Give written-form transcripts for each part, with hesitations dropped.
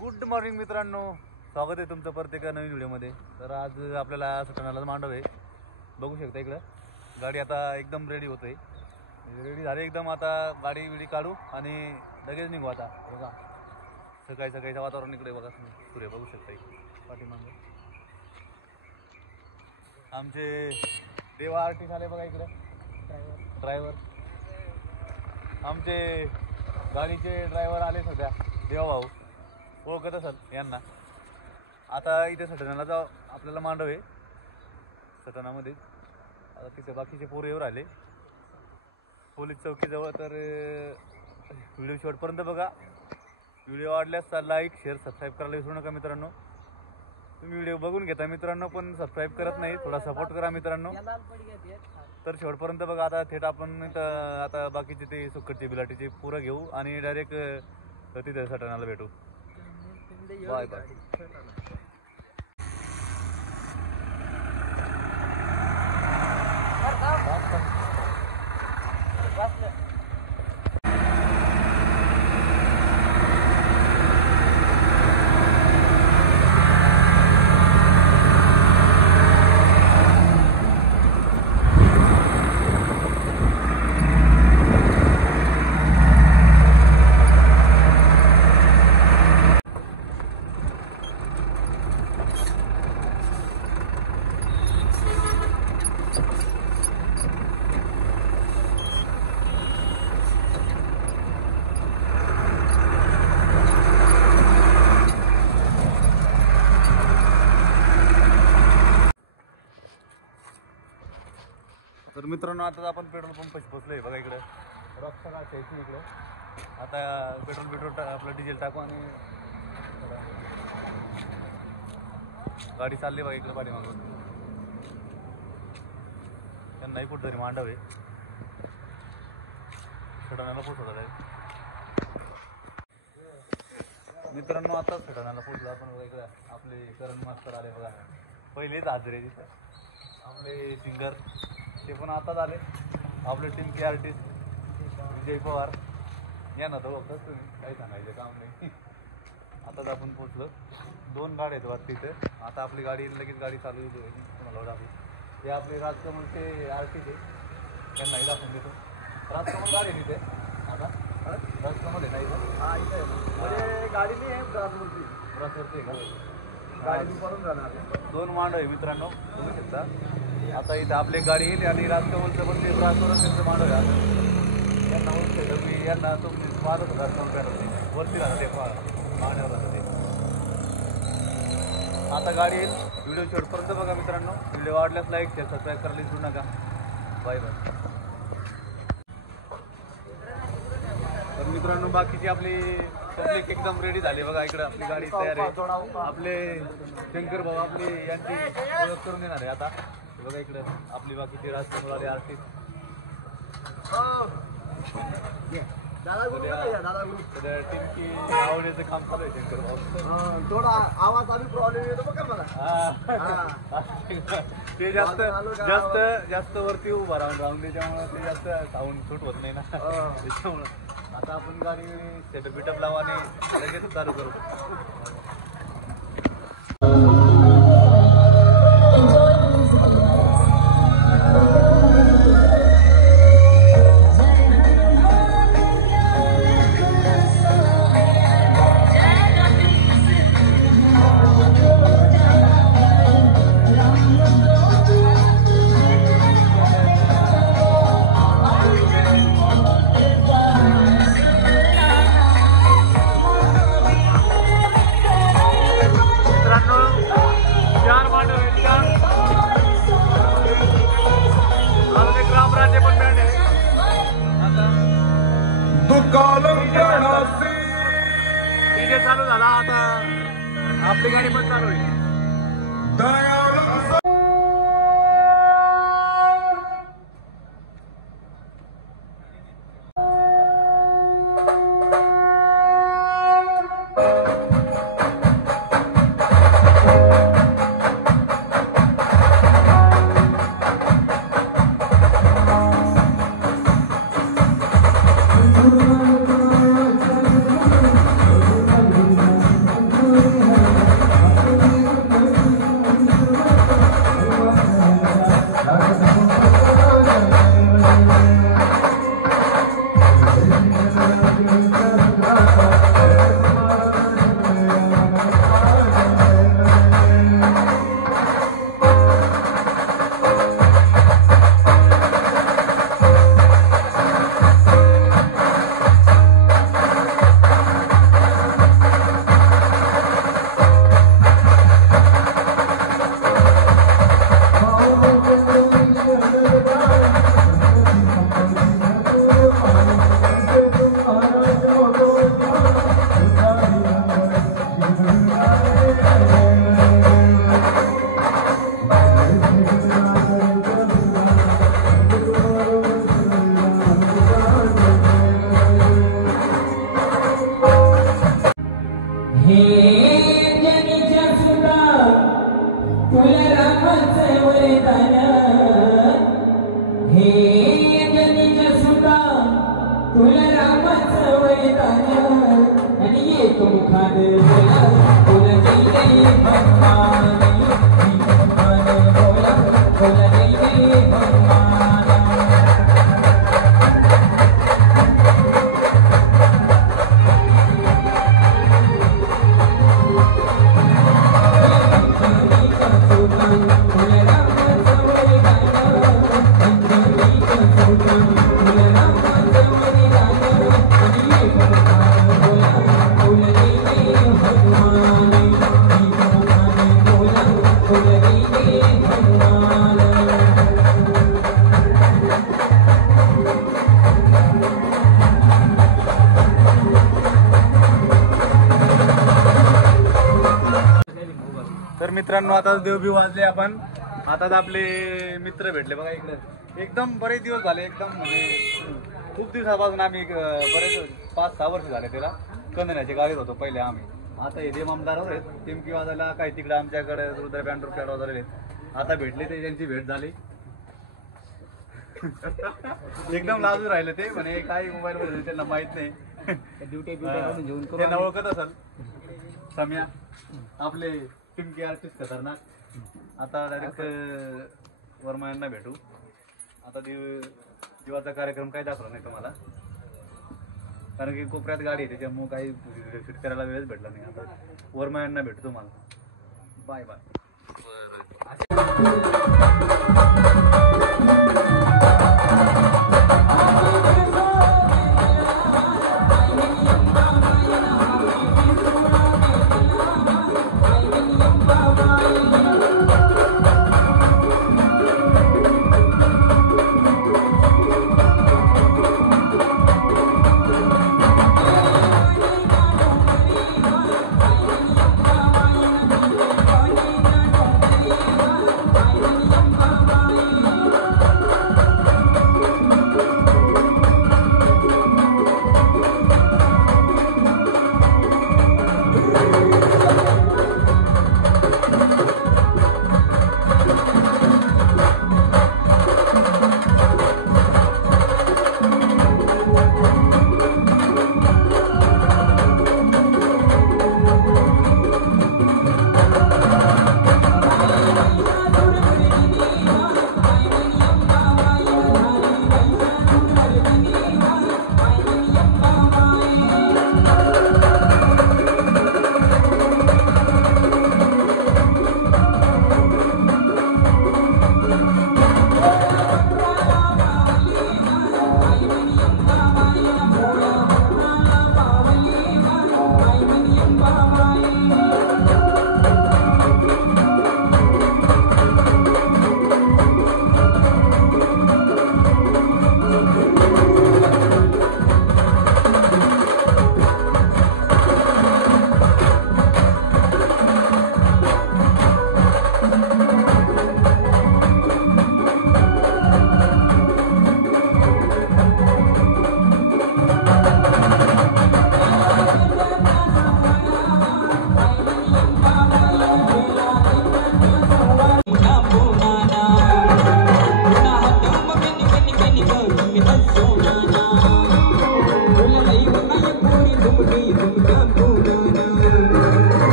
Good morning मित्रांनो, स्वागत आहे तुमचं परत एका नवीन व्हिडिओमध्ये। तर आज आपल्याला सटनाला मांडव आहे, बघू शकता इकडं गाडी आता एकदम रेडी होते, रेडी झाली एकदम। आता गाडी विडी काढू आणि लगेच निघू। आता बघा सकाळी सकाळीचं वातावरण इकडे बघा, सूर्य बघू शकता इकडे पाठीमागे आमचे देवा आर्टिस्ट आले बघा इकडे, ड्रायव्हर आमचे गाडीचे ड्रायव्हर आले सध्या, देवा भाऊ ओळखत असाल यांना। आता इथे सटनाला जाऊ, आपल्याला मांडव आहे सटनामध्ये। आता तिथे बाकीचे पोरं येऊ राहिले पोलीस चौकीजवळ। तर व्हिडिओ शेवटपर्यंत बघा, व्हिडिओ आवडल्यास लाईक शेअर सबस्क्राईब करायला विसरू नका मित्रांनो। तुम्ही व्हिडिओ बघून घेता मित्रांनो पण सबस्क्राईब करत नाही, थोडा सपोर्ट करा मित्रांनो। तर शेवटपर्यंत बघा। आता थेट आपण आता बाकीचे ते सुक्कटचे बिलाटीचे पोरं घेऊ आणि डायरेक्ट तिथे सटनाला भेटू। Bye bye. तर मित्रांनो आता आपण पेट्रोल पंपाशी पोहोचलोय बघा, इकडे रस्ता टाकायची इकडे। आता पेट्रोल आपलं डिझेल टाकू आणि गाडी चालली बघा इकडे पाठीमागून। त्यांनाही कुठंतरी मांडव आहे, सटनाला पोहोचवत आहे मित्रांनो। आता सटनाला पोहोचलो आपण बघा, इकडे आपले करण मास्तर आले बघा, पहिलेच हाजरे तिथे आपले सिंगर ते पण आताच आले। आपले टीम के आर्टिस्ट विजय पवार यांना तर बघताच तुम्ही, काही सांगायचं काम नाही। आताच आपण पोचलो, 2 गाड्या आहेत वाटतं तिथे। आता आपली गाडी लगेच गाडी चालू तुम्हाला दाखवू। ते आपले राजकमलचे आर्टिस्ट आहे, त्यांनाही दाखवून देतो। राजकमल गाडी तिथे आता राजकमल आहे नाही? हां इथे म्हणजे गाडी नाही आहे, ब्रासवरती आहे का गाडी पडून जाणार। 2 मांडव आहे मित्रांनो, बघू शकता। आता इथं आपली गाडी येईल आणि राजकमलचं पण ते ब्रासवरच त्यांचं मांडव आहे। आता यांना ओळखतं मी, यांना तुम्ही पाहत होता राजकमल पॅटर्न वरती राहते मांडव राहते। आता गाडी येईल, व्हिडिओ शेवटपर्यंत बघा मित्रांनो। व्हिडिओ आवडल्यास लाईक शेअर सबस्क्राईब करायला विसरू नका। Bye bye. तर मित्रांनो बाकीची आपली पब्लिक एकदम रेडी झाली बघा, इकडे आपली गाडी तयार आहे। आपले शंकर भाऊ आपली यांची ओळख करून देणार आहे आता बघा। इकडे आपली बाकीची राजकमलवाले आर्टिस्ट टीमची आवडीचं काम चालू आहे। शंकर भाऊ थोडा आवाज आली प्रॉब्लेम येतो बघा मला, ते जास्त वरती उभा राहून त्याच्यामुळे ते जास्त साऊंड सूट होत नाही ना त्याच्यामुळं। आता आपण गाडी सेटअप बिटअप लावू आणि लगेच चालू करू। डीजे चालू झाला, आता आपली गाडी पण चालू आहे। हे जनीच्या सुता तुला रामाचं वरदान हे जनीच्या सुता तुला रामाचं वरदान आणि एक मुखान बोला बोला जय जय भगवान बोला बोला जय जय भगवान तर मित्रांनो आता देवबी वाजले आपण. आता आपले मित्र भेटले बघा इकडे. एकदम बरेच दिवस झाले, एकदम म्हणजे खूप दिवसापासून आम्ही बरेच 5-6 वर्ष झाले त्याला कंदण्याच्या गाडीत होतो पहिले आम्ही. आता हे देव आमदारावर आहेत, टिमकी वाजायला काही तिकडे आमच्याकडे रुद्र बँडवर खेळ वाजवलेले. आता भेटले ते, त्यांची भेट झाली. एकदम लाजून राहिले ते, म्हणे काय मोबाईल वर त्यांना माहित नाही. त्यांना ओळखत असेल सम्या, आपले टिमकी आर्टिस्ट खतरनाक. आता डायरेक्ट वर्मा यांना भेटू. आता दिवाचा कार्यक्रम काही दाखवला नाही तुम्हाला, कारण की कोपऱ्यात गाडी आहे त्याच्यामुळे काही व्हिडिओ शूट करायला वेळच भेटला नाही. आता वर्मा यांना भेटू तुम्हाला. Bye bye.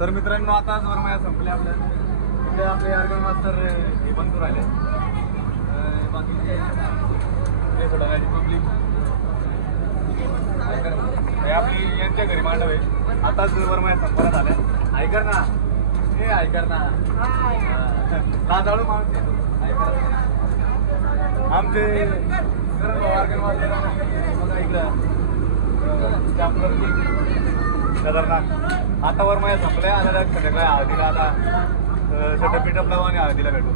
तर मित्रांनो आता वरमाया संपले आपल्या इथे. आपले ऑर्गन मास्टर हे बंद करून राहिले. बाकी हे सोडा पब्लिक हे आपली यांच्या घरी मांडव आहे. आताच वरमाया संपण्यात आल्या. ऐकर ना, हे ऐकर ना, लाजाळू माणूस आहे. ऐकर ना. आमचे करण पवार बघा इकडं खतरनाक. आता वरमाया संपल्या. आता संध्याकाळी हळदीला आता पिटअप लावा आणि हळदीला भेटू.